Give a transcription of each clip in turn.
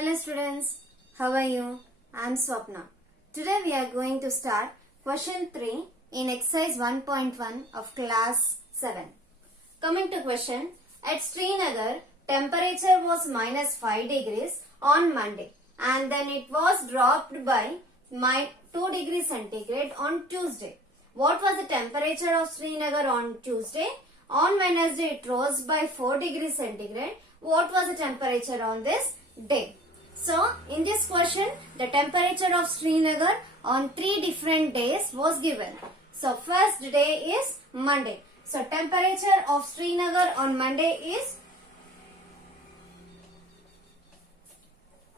Hello students, how are you? I am Swapna. Today we are going to start question 3 in exercise 1.1 of class 7. Coming to question, at Srinagar, temperature was minus 5 degrees on Monday and then it was dropped by 2 degrees centigrade on Tuesday. What was the temperature of Srinagar on Tuesday? On Wednesday it rose by 4 degrees centigrade. What was the temperature on this day? So, in this question, the temperature of Srinagar on 3 different days was given. So, first day is Monday. So, temperature of Srinagar on Monday is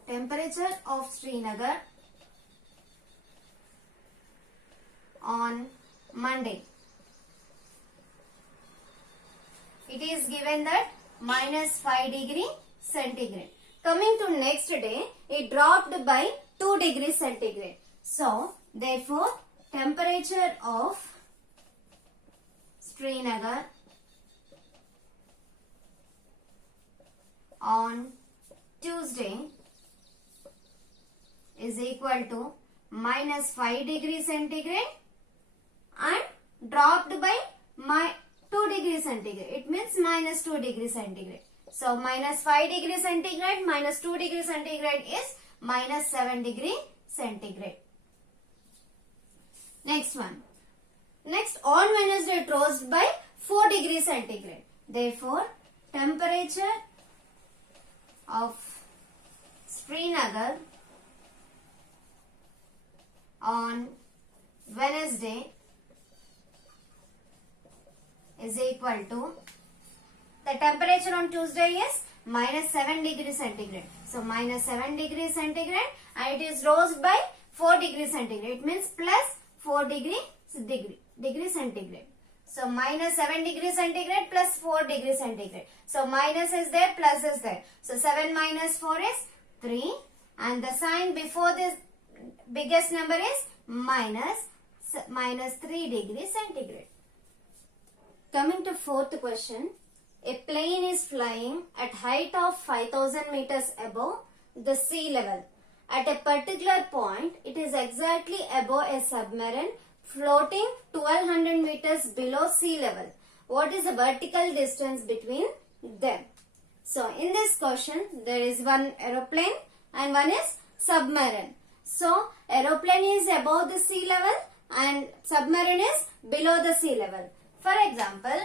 temperature of Srinagar on Monday. It is given that minus 5 degree centigrade. Coming to next day, it dropped by 2 degrees centigrade. So, therefore, temperature of Srinagar on Tuesday is equal to minus 5 degrees centigrade and dropped by 2 degrees centigrade. It means minus 2 degrees centigrade. So, minus 5 degrees centigrade minus 2 degrees centigrade is minus 7 degree centigrade. Next one. Next, on Wednesday it rose by 4 degrees centigrade. Therefore, temperature of Srinagar on Wednesday is equal to, the temperature on Tuesday is minus 7 degrees centigrade. So, minus 7 degrees centigrade and it is rose by 4 degrees centigrade. It means plus 4 degree centigrade. So, minus 7 degrees centigrade plus 4 degrees centigrade. So, minus is there, plus is there. So, 7 minus 4 is 3 and the sign before this biggest number is minus 3 degrees centigrade. Coming to fourth question. A plane is flying at height of 5000 meters above the sea level. At a particular point, it is exactly above a submarine floating 1200 meters below sea level. What is the vertical distance between them? So, in this question, there is one aeroplane and one is submarine. So, aeroplane is above the sea level and submarine is below the sea level. For example,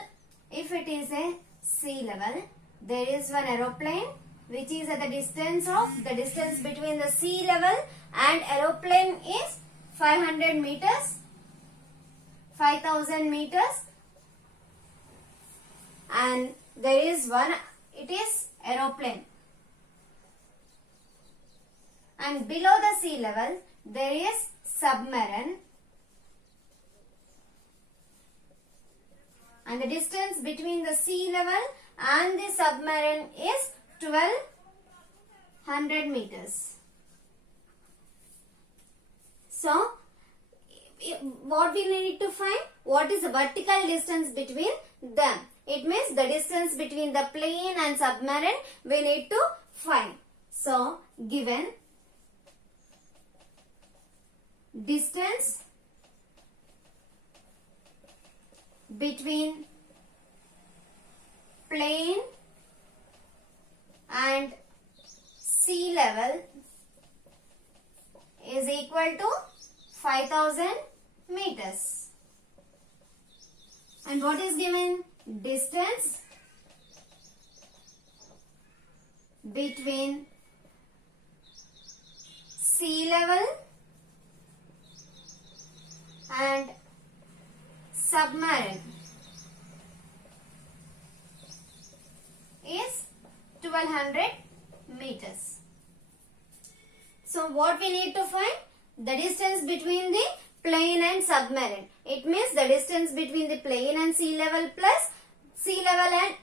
if it is a sea level, there is one aeroplane which is at the distance between the sea level and aeroplane is 500 meters, 5000 meters, and there is one, it is aeroplane, and below the sea level there is submarine, and the distance between the sea level and the submarine is 1200 meters. So, what we need to find? What is the vertical distance between them? It means the distance between the plane and submarine we need to find. So, given distance between plane and sea level is equal to 5000 meters. And what is given? Distance between sea level and submarine is 1200 meters. So, what we need to find? The distance between the plane and submarine. It means the distance between the plane and sea level plus sea level and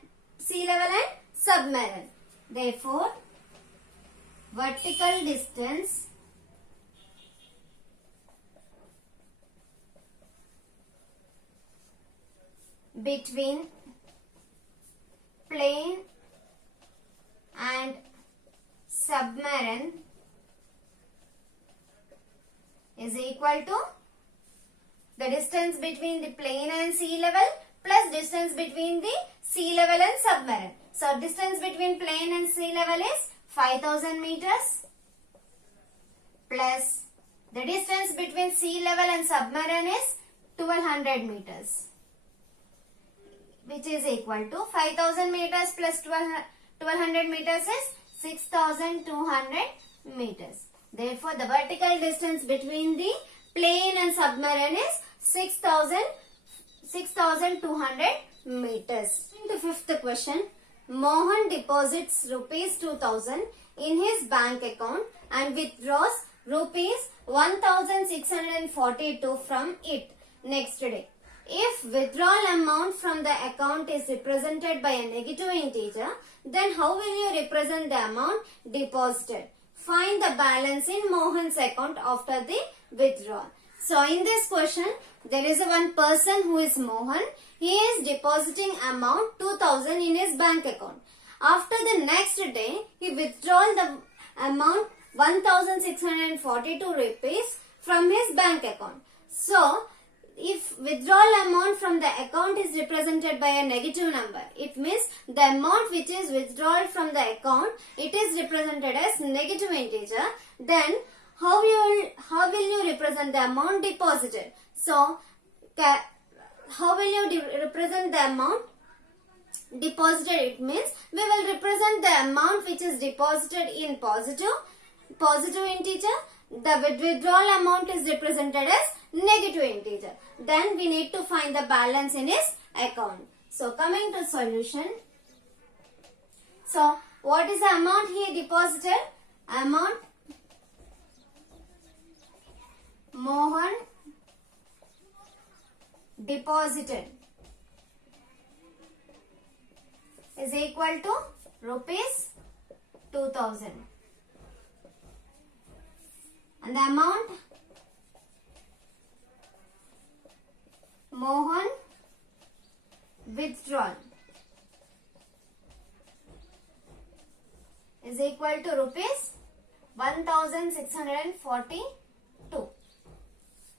submarine. Therefore, vertical distance between plane and submarine equal to the distance between the plane and sea level plus distance between the sea level and submarine. So distance between plane and sea level is 5000 meters plus the distance between sea level and submarine is 1200 meters, which is equal to 5000 meters plus 1200 meters is 6200 meters. Therefore, the vertical distance between the plane and submarine is 6200 meters. Into fifth question, Mohan deposits rupees 2000 in his bank account and withdraws rupees 1642 from it next day. If withdrawal amount from the account is represented by a negative integer, then how will you represent the amount deposited? Find the balance in Mohan's account after the withdrawal. So in this question, there is one person who is Mohan. He is depositing amount 2000 in his bank account. After the next day, he withdraws the amount 1642 rupees from his bank account. So, if withdrawal amount from the account is represented by a negative number, it means the amount which is withdrawn from the account, it is represented as negative integer. Then how will you represent the amount deposited? So how will you represent the amount deposited? It means we will represent the amount which is deposited in positive integer. The withdrawal amount is represented as negative integer. Then we need to find the balance in his account. So coming to solution. So what is the amount he deposited? Amount Mohan deposited is equal to rupees 2000. And the amount Mohan withdrawn is equal to rupees 1642.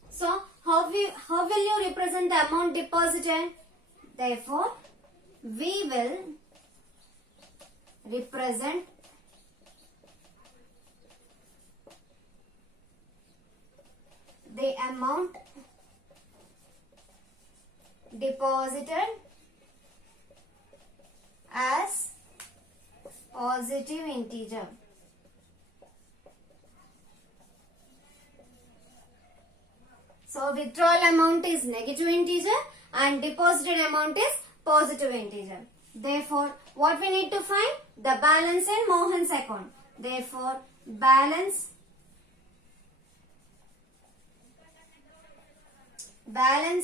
So how will you represent the amount deposited? Therefore, we will represent the amount deposited as positive integer. So withdrawal amount is negative integer and deposited amount is positive integer. Therefore, what we need to find? The balance in Mohan's account. Therefore, balance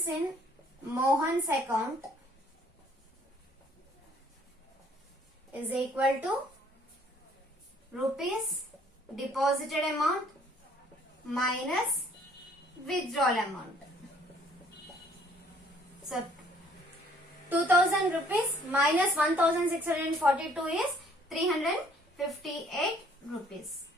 in Mohan's account is equal to rupees deposited amount minus withdrawal amount. So 2000 rupees minus 1642 is 358 rupees.